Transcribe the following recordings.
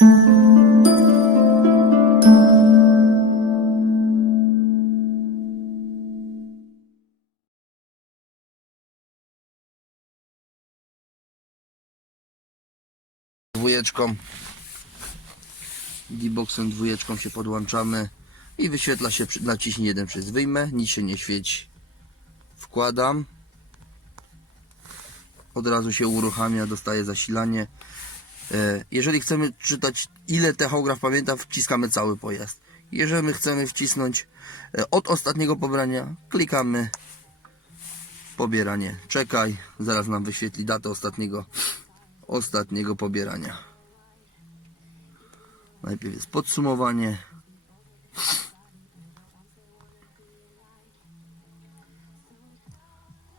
dwójeczką. D-boxem dwójeczką się podłączamy i wyświetla się naciśnij jeden przez wyjmę, nic się nie świeci. Wkładam. Od razu się uruchamia, dostaje zasilanie jeżeli chcemy czytać ile tachograf pamięta wciskamy cały pojazd jeżeli chcemy wcisnąć e, od ostatniego pobrania klikamy pobieranie czekaj, zaraz nam wyświetli datę ostatniego ostatniego pobierania. Najpierw jest podsumowanie.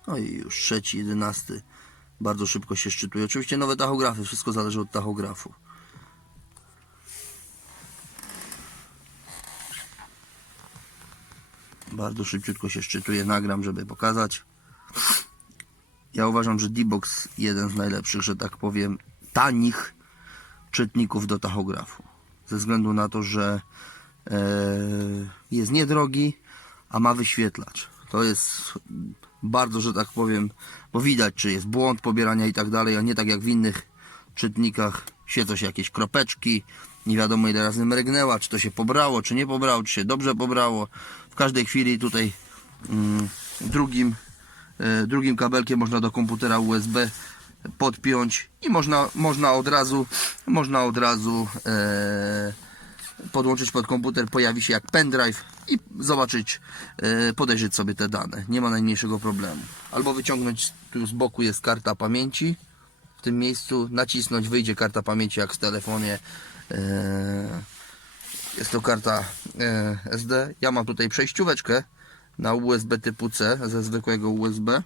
No i już trzeci, jedenasty. Bardzo szybko się szczytuje. Oczywiście nowe tachografy, wszystko zależy od tachografu. Bardzo szybciutko się szczytuje. Nagram, żeby pokazać. Ja uważam, że D-Box jeden z najlepszych, że tak powiem, tanich czytników do tachografu. Ze względu na to, że e, jest niedrogi, a ma wyświetlacz. To jest bardzo, że tak powiem, bo widać, czy jest błąd pobierania i tak dalej, a nie tak jak w innych czytnikach świecą się jakieś kropeczki, nie wiadomo ile razy mrygnęła, czy to się pobrało, czy nie pobrało, czy się dobrze pobrało. W każdej chwili tutaj mm, drugim E, drugim kabelkiem można do komputera USB podpiąć i można, można od razu można od razu e, podłączyć pod komputer, pojawi się jak pendrive i zobaczyć, e, podejrzeć sobie te dane. Nie ma najmniejszego problemu. Albo wyciągnąć, tu z boku jest karta pamięci, w tym miejscu nacisnąć, wyjdzie karta pamięci jak w telefonie. E, jest to karta e, SD. Ja mam tutaj przejścióweczkę na USB typu C ze zwykłego USB.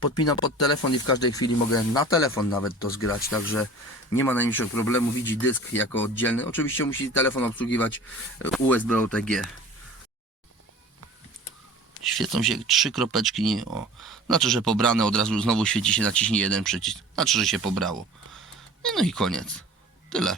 Podpinam pod telefon i w każdej chwili mogę na telefon nawet to zgrać, także nie ma najmniejszego problemu. Widzi dysk jako oddzielny. Oczywiście musi telefon obsługiwać e, USB OTG. Świecą się trzy kropeczki. O, znaczy, że pobrane od razu znowu świeci się naciśnij jeden przycisk. Znaczy, że się pobrało. No i koniec. Tyle.